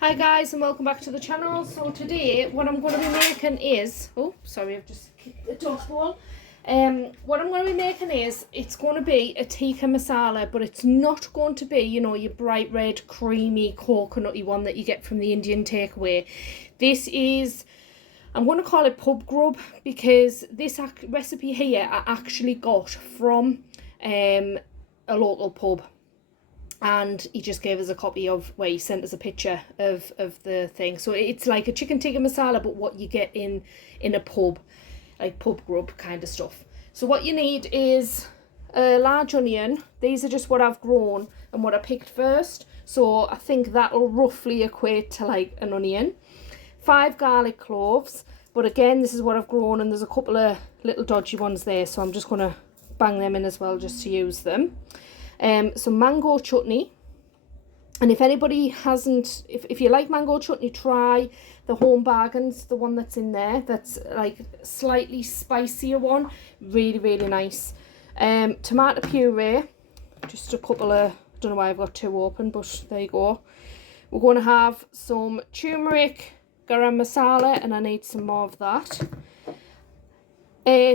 Hi guys, and welcome back to the channel. So today what I'm going to be making is, oh sorry, I've just kicked the dog ball. What I'm going to be making is, it's going to be a tikka masala, but it's not going to be, you know, your bright red creamy coconutty one that you get from the Indian takeaway. This is, I'm going to call it pub grub, because this recipe here I actually got from a local pub. And he just gave us a copy of, where he sent us a picture of the thing. So it's like a chicken tikka masala, but what you get in a pub, like pub grub kind of stuff. So what you need is a large onion. These are just what I've grown and what I picked first. So I think that'll roughly equate to like an onion. 5 garlic cloves. But again, this is what I've grown, and there's a couple of little dodgy ones there. So I'm just going to bang them in as well, just to use them. Some mango chutney, and if anybody hasn't, if you like mango chutney, try the Home Bargains, the one that's in there, that's like slightly spicier one, really nice. Tomato puree, just a couple of, I don't know why I've got two open, but there you go. We're going to have some turmeric, garam masala, and I need some more of that.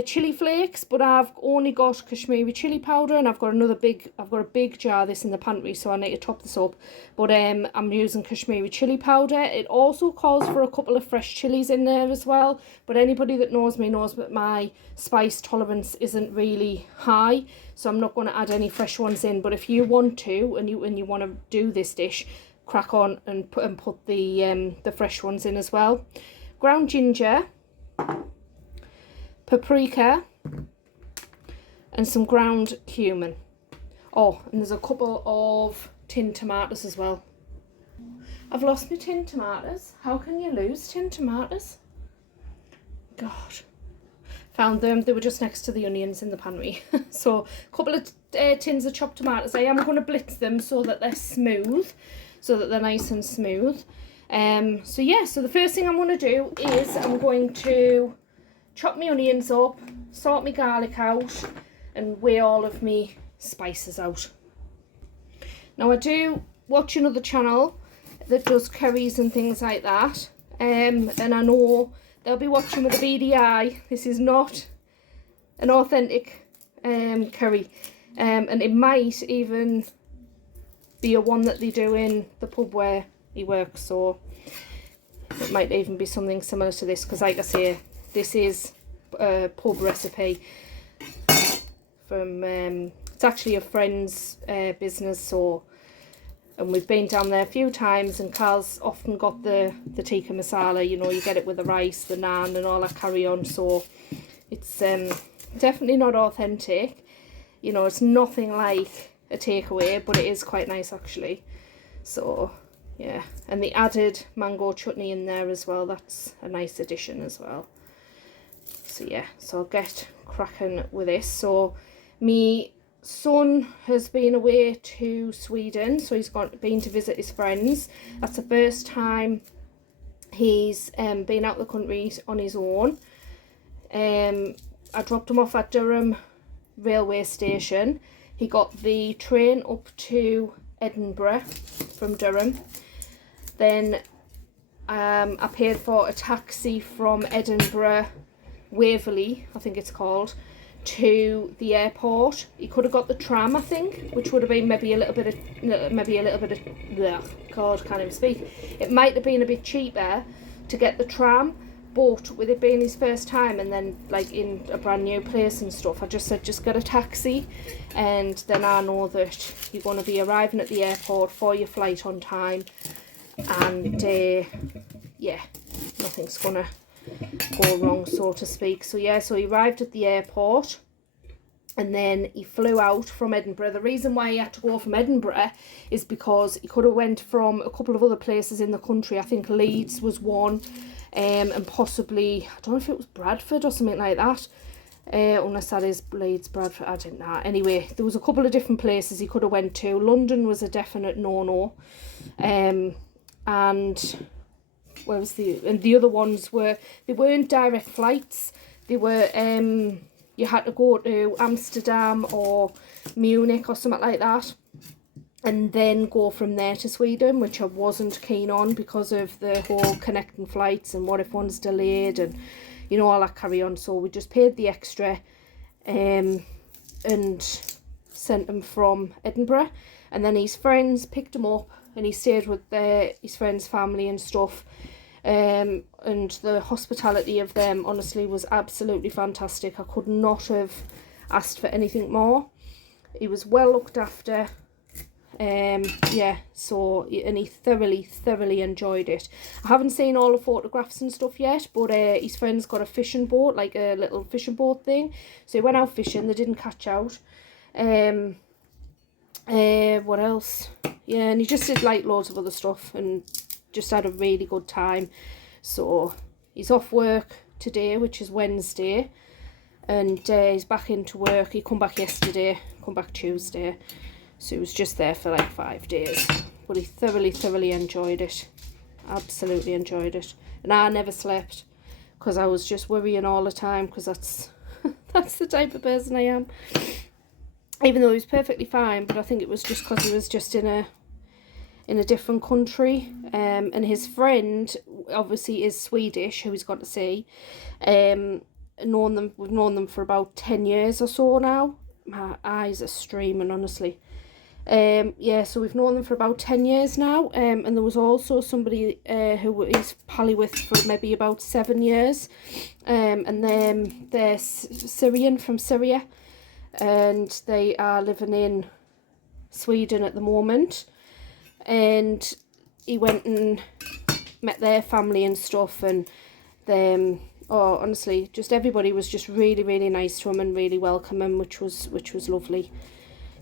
Chili flakes, but I've only got Kashmiri chili powder, and I've got a big jar of this in the pantry, so I need to top this up. But I'm using Kashmiri chili powder. It also calls for a couple of fresh chilies in there as well, but anybody that knows me knows that my spice tolerance isn't really high, so I'm not going to add any fresh ones in. But if you want to, and you want to do this dish, crack on and put the fresh ones in as well. Ground ginger, paprika, and some ground cumin. Oh, and there's a couple of tinned tomatoes as well. I've lost my tinned tomatoes. How can you lose tinned tomatoes? God. Found them. They were just next to the onions in the pantry. So a couple of tins of chopped tomatoes. I am going to blitz them so that they're smooth, so that they're nice and smooth. So yeah, so the first thing I'm going to do is I'm going to chop my onions up, sort my garlic out, and weigh all of my spices out. Now I do watch another channel that does curries and things like that, and I know they'll be watching with a beady eye. This is not an authentic curry, and it might even be a one that they do in the pub where he works, so it might even be something similar to this, because like I say, this is a pub recipe from, it's actually a friend's business, so, and we've been down there a few times, and Carl's often got the tikka masala, you know, you get it with the rice, the naan and all that carry on, so it's definitely not authentic, you know, it's nothing like a takeaway, but it is quite nice actually. So yeah, and the added mango chutney in there as well, that's a nice addition as well. So yeah, so I'll get cracking with this. So my son has been away to Sweden, so he's been to visit his friends. That's the first time he's been out of the country on his own. I dropped him off at Durham railway station. He got the train up to Edinburgh from Durham. Then I paid for a taxi from Edinburgh, Waverley, I think it's called, to the airport. He could have got the tram, I think, which would have been maybe a little bit of, God, can't even speak. It might have been a bit cheaper to get the tram, but with it being his first time and then like in a brand new place and stuff, I just said just get a taxi, and then I know that you're going to be arriving at the airport for your flight on time, and yeah, nothing's gonna go wrong, so to speak. So yeah, so he arrived at the airport, and then he flew out from Edinburgh. The reason why he had to go from Edinburgh is because he could have went from a couple of other places in the country. I think Leeds was one, and possibly, I don't know if it was Bradford or something like that, unless that is Leeds, Bradford, I don't know. Anyway, there was a couple of different places he could have went to. London was a definite no-no, and where was the other ones they weren't direct flights. They were you had to go to Amsterdam or Munich or something like that. and then go from there to Sweden, which I wasn't keen on because of the whole connecting flights and what if one's delayed and, you know, all that carry on. So we just paid the extra and sent him from Edinburgh, and then his friends picked him up and he stayed with his friends' family and stuff. And the hospitality of them honestly was absolutely fantastic. I could not have asked for anything more. He was well looked after. Yeah, so, and he thoroughly enjoyed it. I haven't seen all the photographs and stuff yet, but his friend's got a fishing boat, like a little fishing boat thing, so he went out fishing. They didn't catch out. What else? Yeah, and he just did like loads of other stuff and just had a really good time. So he's off work today, which is Wednesday, and he's back into work. He come back yesterday, come back Tuesday. So he was just there for like 5 days, but he thoroughly enjoyed it. Absolutely enjoyed it. And I never slept because I was just worrying all the time, because that's that's the type of person I am. Even though he was perfectly fine, but I think it was just because he was just in a different country. And his friend obviously is Swedish, who he's got to see. We've known them for about 10 years or so now. My eyes are streaming, honestly. Yeah, so we've known them for about 10 years now, and there was also somebody who he's pally with for maybe about 7 years, and then they're Syrian, from Syria, and they are living in Sweden at the moment. And he went and met their family and stuff, and oh, honestly, just everybody was just really nice to him and really welcoming, which was lovely.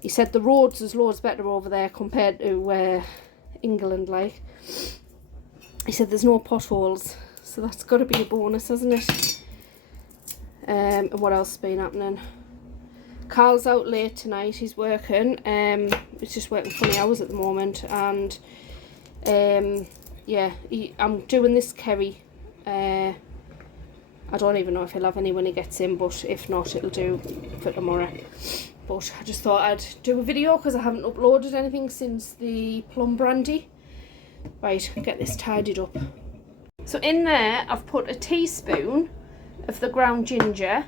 He said the roads is loads better over there compared to England, like. He said there's no potholes, so that's got to be a bonus, hasn't it? And what else has been happening? Carl's out late tonight, he's working. He's just working funny hours at the moment, and yeah, I'm doing this curry. I don't even know if he'll have any when he gets in, but if not, it'll do for tomorrow. But I just thought I'd do a video because I haven't uploaded anything since the plum brandy. Right, get this tidied up. So in there, I've put a teaspoon of the ground ginger,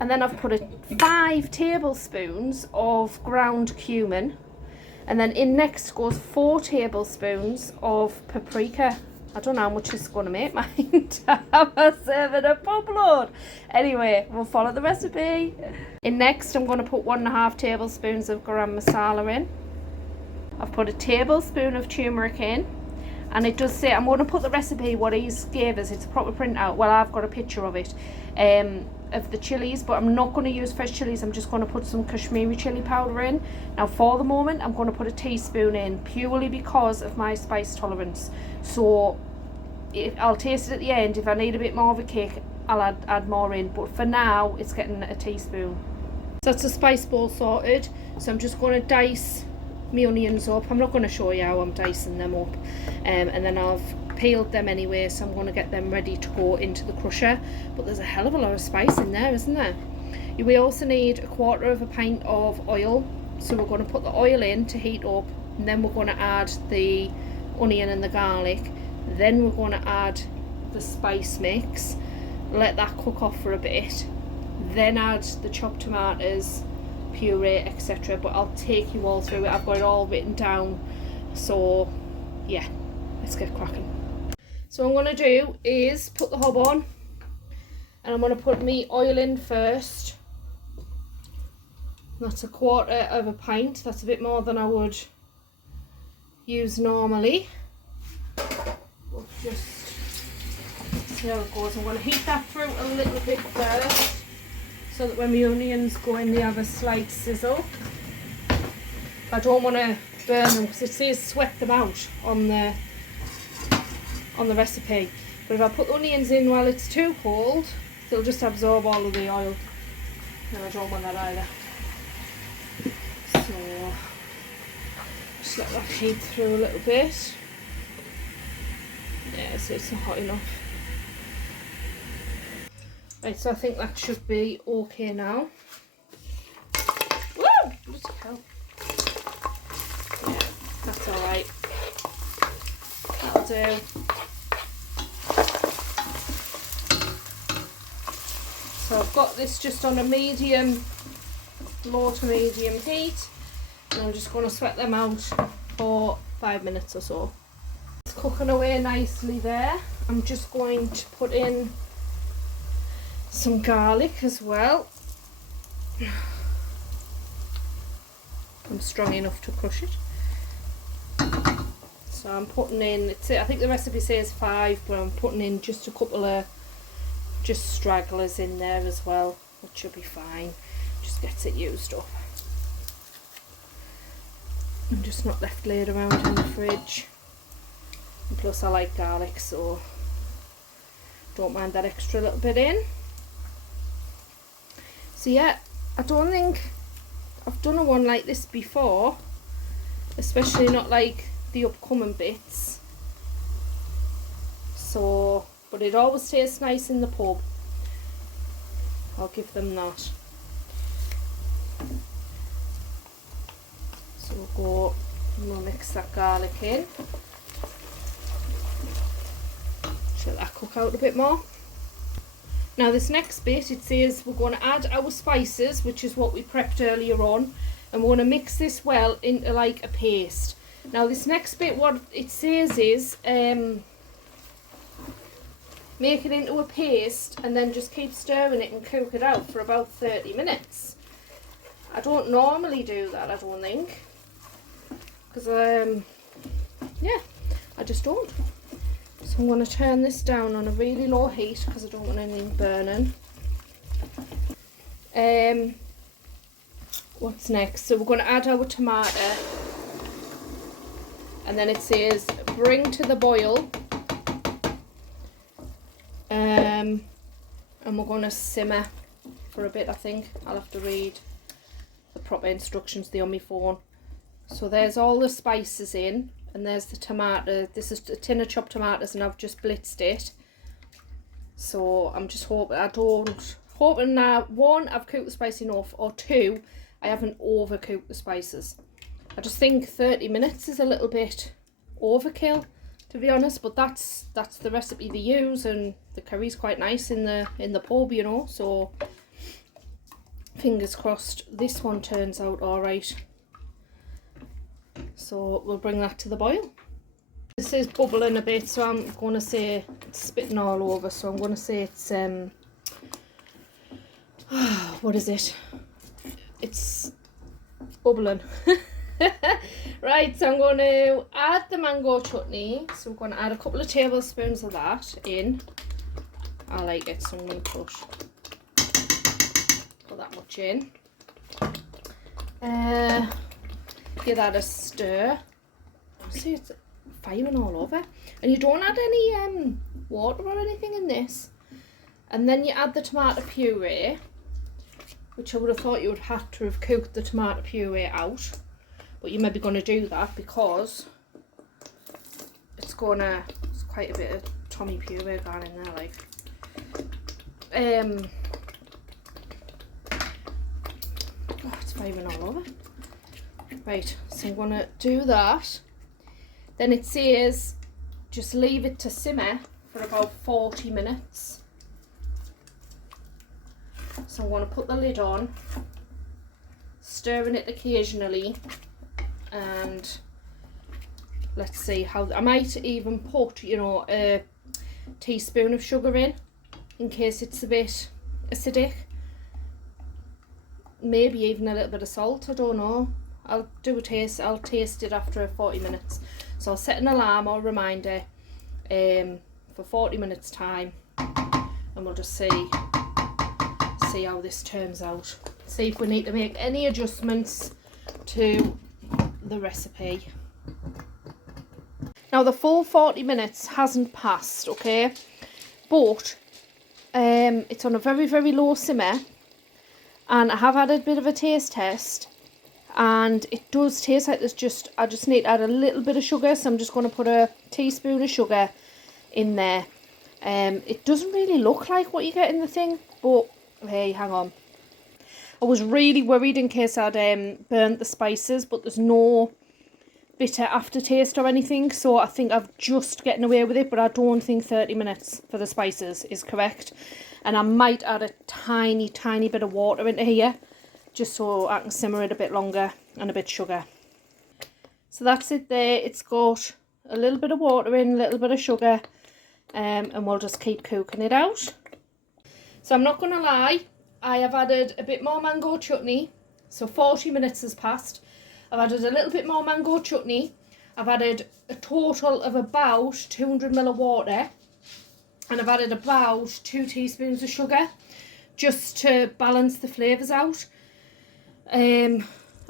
and then I've put 5 tablespoons of ground cumin, and then in next goes 4 tablespoons of paprika. I don't know how much it's going to make mine to have a serving a pub load. Anyway, we'll follow the recipe. In next, I'm going to put 1.5 tablespoons of garam masala in. I've put a tablespoon of turmeric in. And it does say, I'm going to put the recipe, what he's gave us, it's a proper printout. Well, I've got a picture of it, of the chilies, but I'm not going to use fresh chilies. I'm just going to put some Kashmiri chili powder in. Now, for the moment, I'm going to put a teaspoon in, purely because of my spice tolerance. So, I'll taste it at the end. If I need a bit more of a kick, I'll add more in. But for now, it's getting a teaspoon. So that's the spice bowl sorted. So I'm just going to dice my onions up. I'm not going to show you how I'm dicing them up, and then I've peeled them anyway, so I'm going to get them ready to go into the crusher. But there's a hell of a lot of spice in there, isn't there? We also need 1/4 pint of oil, so we're going to put the oil in to heat up, and then we're going to add the onion and the garlic, then we're going to add the spice mix, let that cook off for a bit, then add the chopped tomatoes, puree, etc. But I'll take you all through it. I've got it all written down, so yeah, let's get cracking. So what I'm going to do is put the hob on, and I'm going to put my oil in first. That's 1/4 pint. That's a bit more than I would use normally, but just see how it goes. I'm going to heat that through a little bit first, so that when my onions go in, they have a slight sizzle. I don't want to burn them because it says sweat them out on the recipe. But if I put the onions in while it's too cold, they'll just absorb all of the oil. And I don't want that either. So just let that heat through a little bit. Yeah, so it's not hot enough. Right, so I think that should be okay now. Woo! Bloody hell. Yeah. That's alright. That'll do. So I've got this just on a medium, low to medium heat, and I'm just going to sweat them out for 5 minutes or so. It's cooking away nicely there. I'm just going to put in some garlic as well. I'm strong enough to crush it. So I'm putting in, I think the recipe says 5, but I'm putting in just a couple of just stragglers in there as well, which will be fine. Just gets it used up. And just not left laid around in the fridge. And plus I like garlic, so don't mind that extra little bit in. So yeah, I don't think I've done a one like this before, especially not like the upcoming bits. So, but it always tastes nice in the pub. I'll give them that. So we'll mix that garlic in. Let that cook out a bit more. Now this next bit, it says we're going to add our spices, which is what we prepped earlier on, and we're going to mix this well into like a paste. Now this next bit, what it says is make it into a paste and then just keep stirring it and cook it out for about 30 minutes. I don't normally do that, I don't think, because yeah, I just don't. So I'm going to turn this down on a really low heat because I don't want anything burning. What's next? So we're going to add our tomato, and then it says bring to the boil, and we're going to simmer for a bit. I think I'll have to read the proper instructions there on my phone. So there's all the spices in, and there's the tomato. This is a tin of chopped tomatoes, and I've just blitzed it. So I'm just hoping that one, I've cooked the spice enough, or two, I haven't overcooked the spices. I just think 30 minutes is a little bit overkill, to be honest, but that's the recipe they use, and the curry's quite nice in the pub, you know, so fingers crossed this one turns out alright. So we'll bring that to the boil. This is bubbling a bit, so I'm going to say it's spitting all over, so I'm going to say it's what is it? It's bubbling. Right, so I'm going to add the mango chutney. So we're going to add a couple of tablespoons of that in. I like it, so I'm going to put that much in. Give that a stir. See, it's firing all over. And you don't add any water or anything in this. And then you add the tomato puree, which I would have thought you would have to have cooked the tomato puree out. But you may be going to do that because it's quite a bit of Tommy puree gone in there, like. Oh, it's firing all over. Right, so I'm going to do that. Then it says just leave it to simmer for about 40 minutes. So I'm going to put the lid on, stirring it occasionally, and let's see how, I might even put, you know, a teaspoon of sugar in case it's a bit acidic. Maybe even a little bit of salt, I don't know. I'll taste it after 40 minutes. So I'll set an alarm or reminder for 40 minutes time, and we'll just see how this turns out. See if we need to make any adjustments to the recipe. Now the full 40 minutes hasn't passed, okay, but it's on a very, very low simmer, and I have had a bit of a taste test, and it does taste like I just need to add a little bit of sugar, so I'm just going to put a teaspoon of sugar in there. It doesn't really look like what you get in the thing, but hey, hang on. I was really worried in case I'd burnt the spices, but there's no bitter aftertaste or anything, so I think I'm just getting away with it, but I don't think 30 minutes for the spices is correct. And I might add a tiny bit of water into here, just so I can simmer it a bit longer, and a bit sugar. So that's it there. It's got a little bit of water in, a little bit of sugar, and we'll just keep cooking it out. So I'm not going to lie, I have added a bit more mango chutney. So 40 minutes has passed. I've added a little bit more mango chutney. I've added a total of about 200ml of water. And I've added about 2 teaspoons of sugar, just to balance the flavours out a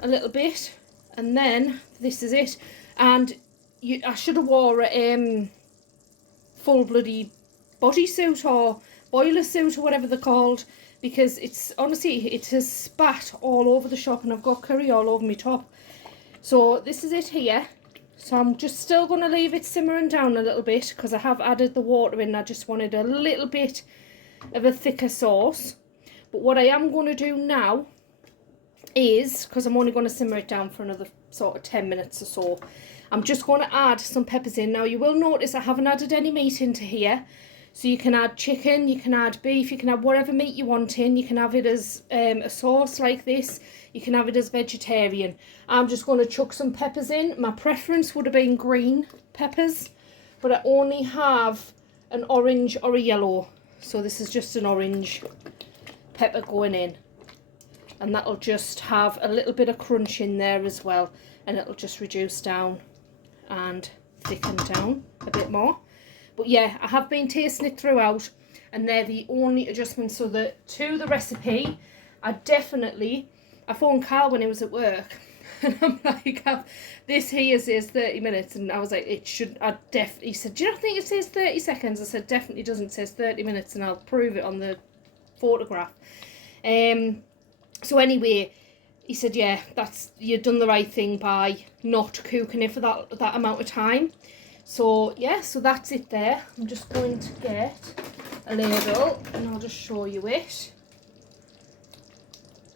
little bit. And then this is it. And I should have wore a full bloody bodysuit or boiler suit or whatever they're called, because it's honestly, it has spat all over the shop and I've got curry all over my top. So this is it here. So I'm just still going to leave it simmering down a little bit, because I have added the water in. I just wanted a little bit of a thicker sauce. But what I am going to do now is, because I'm only going to simmer it down for another sort of 10 minutes or so, I'm just going to add some peppers in. Now you will notice I haven't added any meat into here. So you can add chicken, you can add beef, you can add whatever meat you want in. You can have it as a sauce like this. You can have it as vegetarian. I'm just going to chuck some peppers in. My preference would have been green peppers, but I only have an orange or a yellow. So this is just an orange pepper going in. And that'll just have a little bit of crunch in there as well. And it'll just reduce down and thicken down a bit more. But yeah, I have been tasting it throughout, and they're the only adjustments. So to the recipe, I phoned Carl when he was at work, and I'm like, this here says 30 minutes, and I was like, he said, do you not think it says 30 seconds? I said, definitely doesn't, it says 30 minutes, and I'll prove it on the photograph. So anyway, he said, yeah, you've done the right thing by not cooking it for that amount of time. So yeah, so that's it there. I'm just going to get a ladle and I'll just show you it.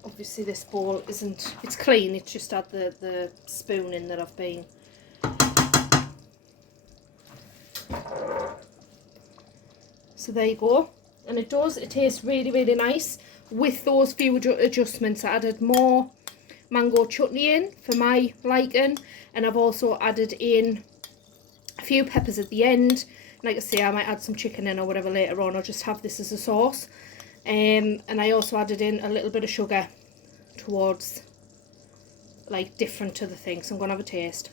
Obviously this bowl it's clean, it's just had the spoon in that I've been. So there you go. And it tastes really nice with those few adjustments. I added more mango chutney in for my liking, and I've also added in a few peppers at the end. Like I say, I might add some chicken in or whatever later on, or just have this as a sauce. And I also added in a little bit of sugar towards, like, different to the thing. So I'm going to have a taste.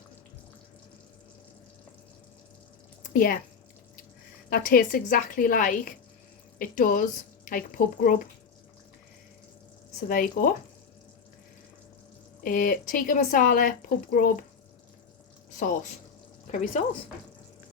Yeah, that tastes exactly like it does, like pub grub. So there you go. Tikka masala pub grub sauce. Curry sauce.